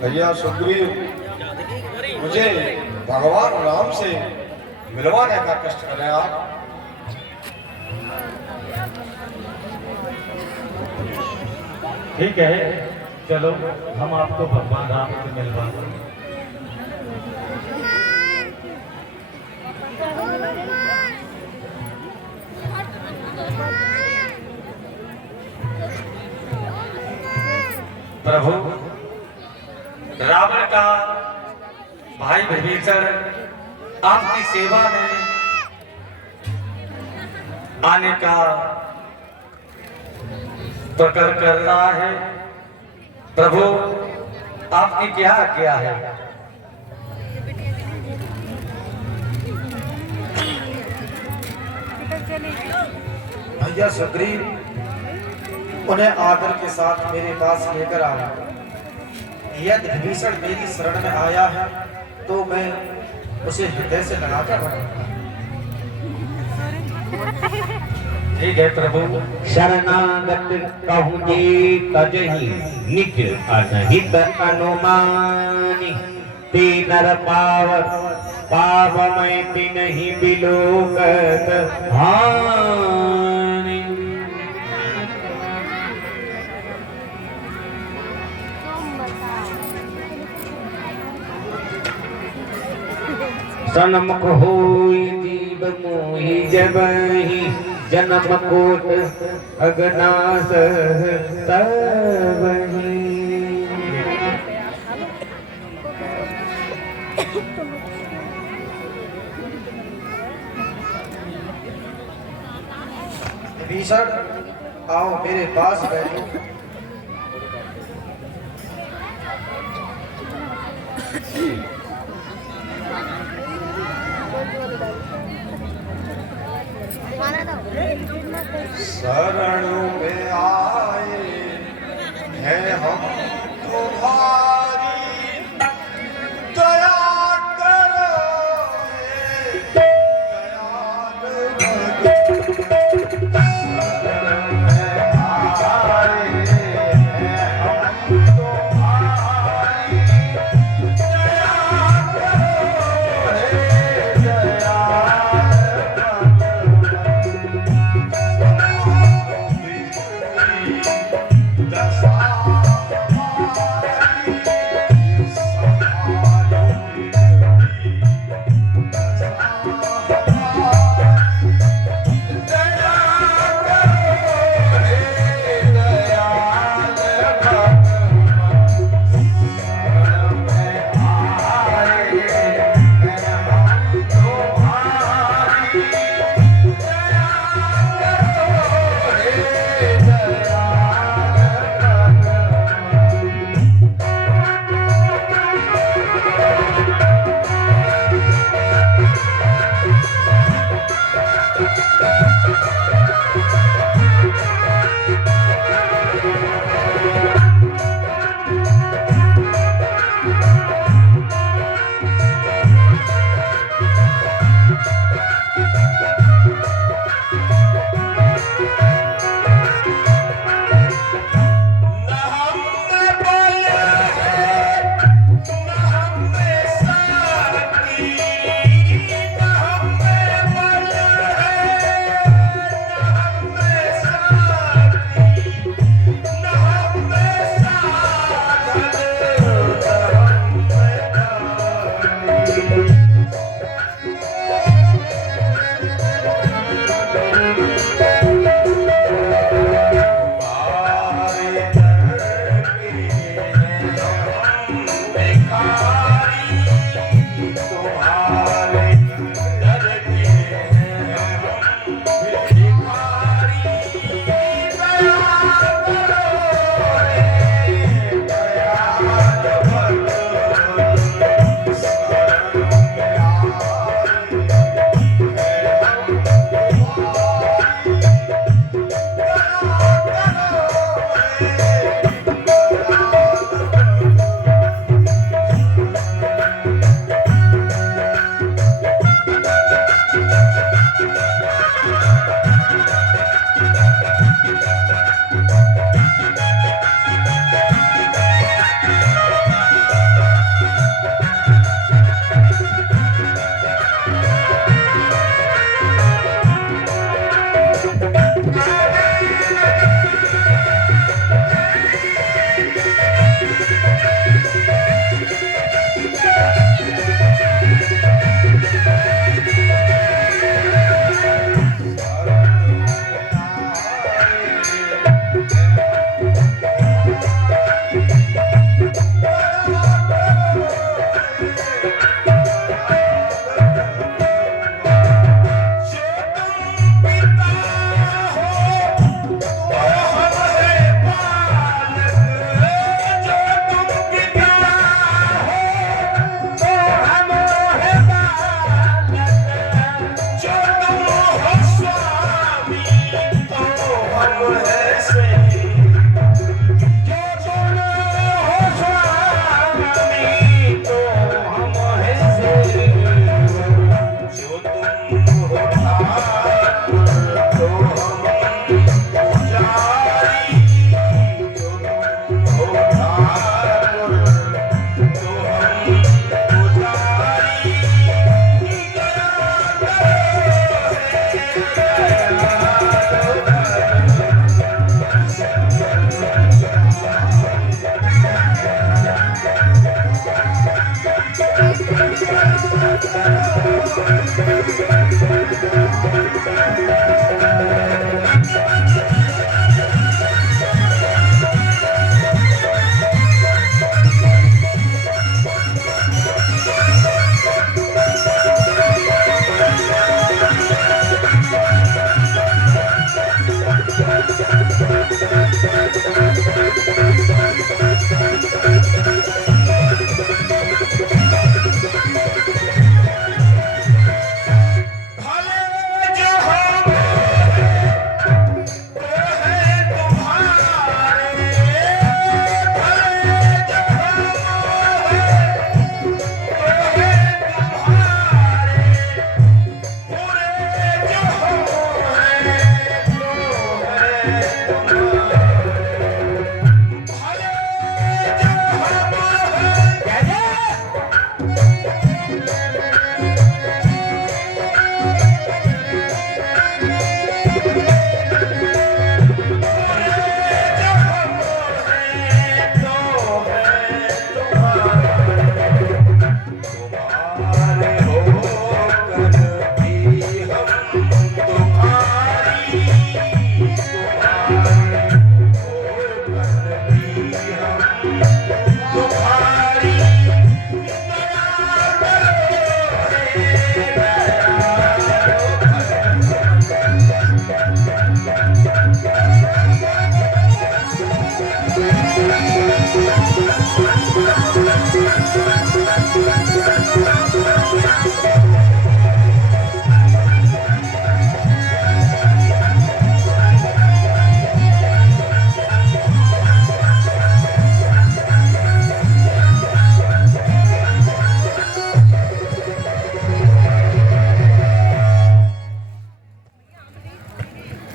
भैया सुग्रीव, मुझे भगवान राम से मिलवाने का कष्ट करें आप। ठीक है, चलो हम आपको भगवान राम से मिलवा दें। प्रभु, रावण का भाई विभीषण आपकी सेवा में आने का प्रकट कर रहा है। प्रभु, आपकी क्या आज्ञा है? भैया सुग्रीव, उन्हें आदर के साथ मेरे पास लेकर आओ। यदि विभीषण मेरी शरण में आया है तो मैं उसे हृदय से लगाकर रखूंगा। ठीक है प्रभु। शरणागत कहूँ जी तजहि निज अनहित अनुमानि, ते नर पावमय तिन्हि बिलोकत हानि। सन्मुख होई जीव मोहि जबहि, जन्म कोट अगनास तबहि। विभीषण, आओ मेरे पास बैठो। शरण में आए हैं हम तुम्हारी, दया करो हे दयाल भगत। शरण में आए हैं हम तुम्हारी, दया करो हे दयाल भगत। दशा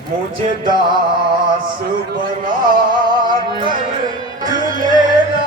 मुझे दास बना कर लेना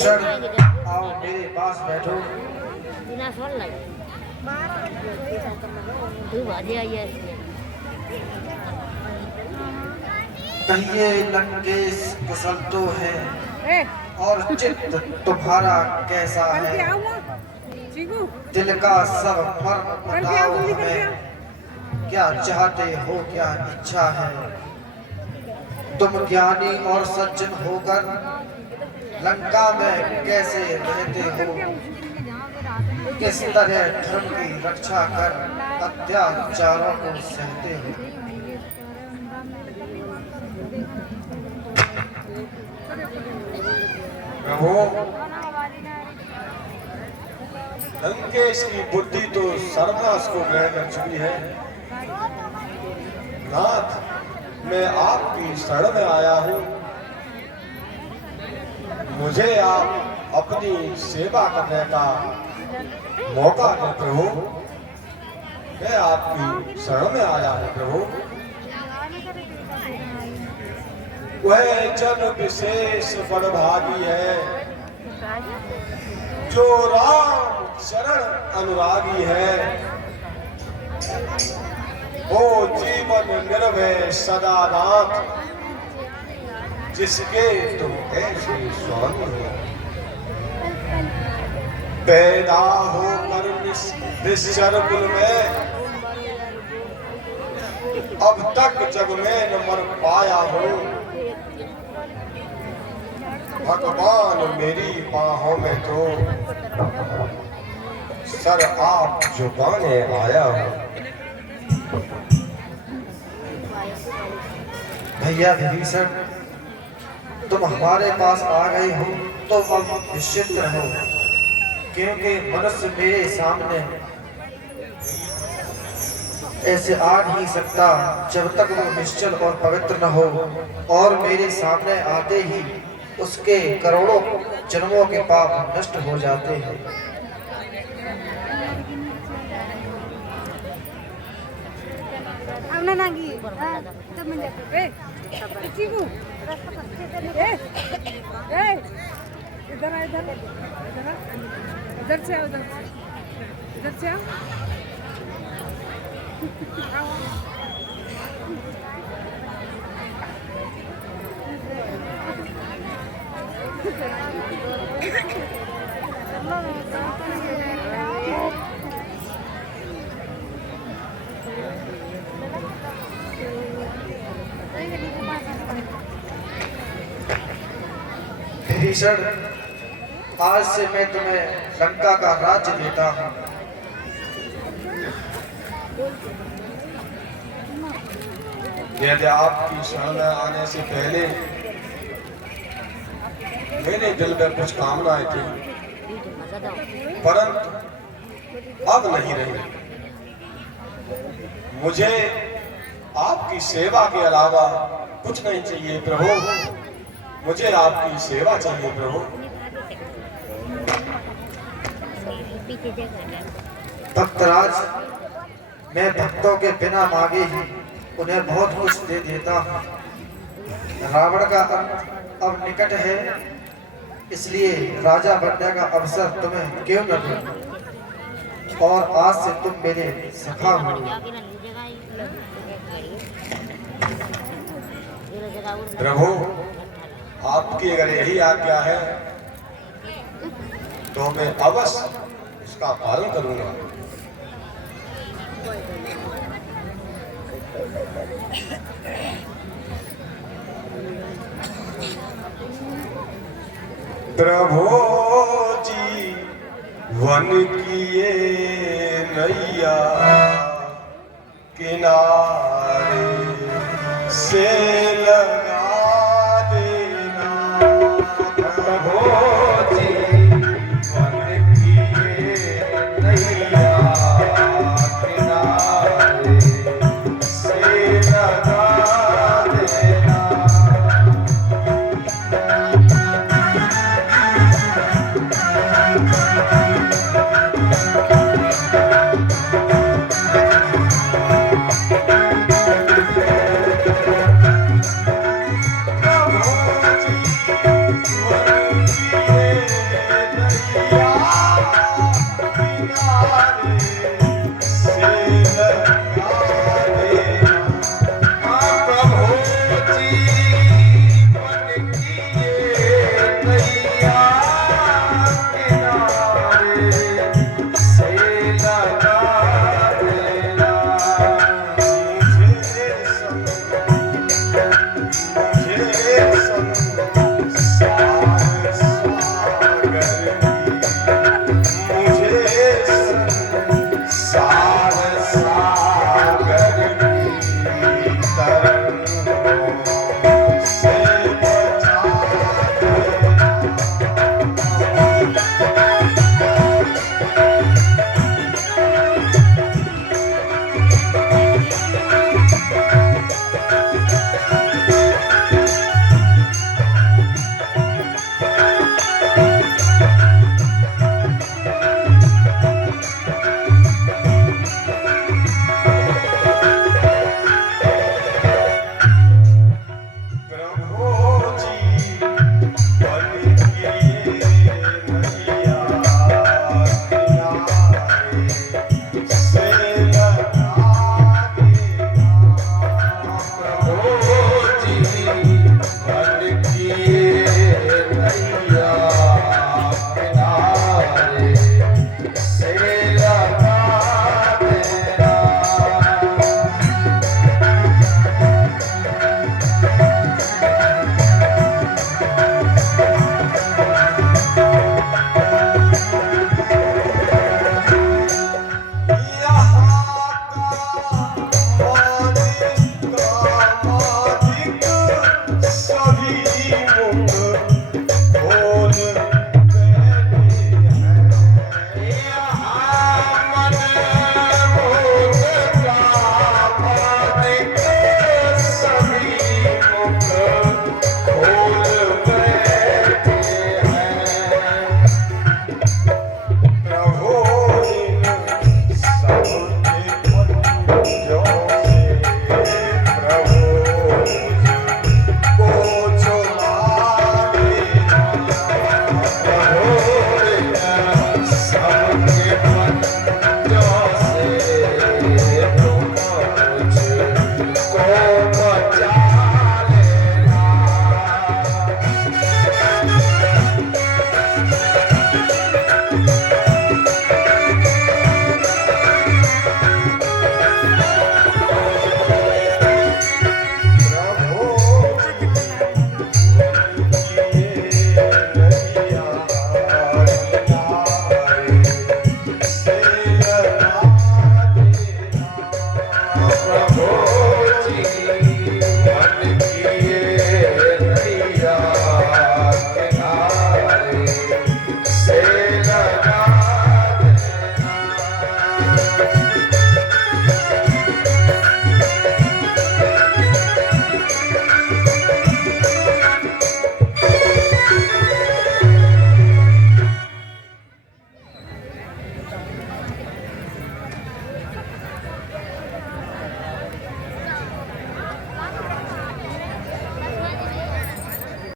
विभीषण आओ मेरे पास बैठो। कहिए लंकेश कुशल तो है और चित्त तुम्हारा कैसा है। दिल का सब फर्क बताओ हमें, क्या चाहते हो क्या इच्छा है। तुम ज्ञानी और सज्जन होकर लंका में कैसे रहते हो। किस तरह धर्म की रक्षा कर अत्याचारों को सहते हो। प्रभु, लंकेश की बुद्धि तो सर्वनाश को ग्रहण कर चुकी है। नाथ, मैं आपकी शरण में आया हूँ। मुझे आप अपनी सेवा करने का मौका दें प्रभु। मैं आपकी शरण में आया हूँ प्रभु। वह जन विशेष बड़भागी है जो राम चरण अनुरागी है। वो जीवन निर्भय सदा नाथ, जिसके तुम ऐसे स्वामी हो। पैदा होकर निश्चर कुल में अब तक जब मैं न मर पाया हूँ। भगवान मेरी बाहों में तो सर आप झुकाने आया हूँ। भैया विभीषण, तुम हमारे पास आ गए हो तो अब निश्चिंत रहो, क्योंकि मनुष्य मेरे सामने ऐसे आ नहीं सकता जब तक वो निश्चल और पवित्र न हो। और मेरे सामने आते ही उसके करोड़ों जन्मों के पाप नष्ट हो जाते हैं। इधर से इधर से विभीषण, आज से मैं तुम्हें लंका का राज्य देता हूँ। यदि आपकी शरण में आने से पहले मेरे दिल में कुछ कामनाएं थी, परंतु अब नहीं रही। मुझे आपकी सेवा के अलावा कुछ नहीं चाहिए प्रभु। मुझे आपकी सेवा चाहिए प्रभु। भक्तराज, मैं भक्तों के बिना मांगे ही उन्हें बहुत कुछ दे देता हूँ। रावण का अंत अब निकट है, इसलिए राजा बनने का अवसर तुम्हें क्यों न दूं। और आज से तुम मेरे सखा हो। प्रभु, आपकी अगर यही आज्ञा है तो मैं अवश्य उसका पालन करूंगा। प्रभु जी वन किए नैया किनारे से लग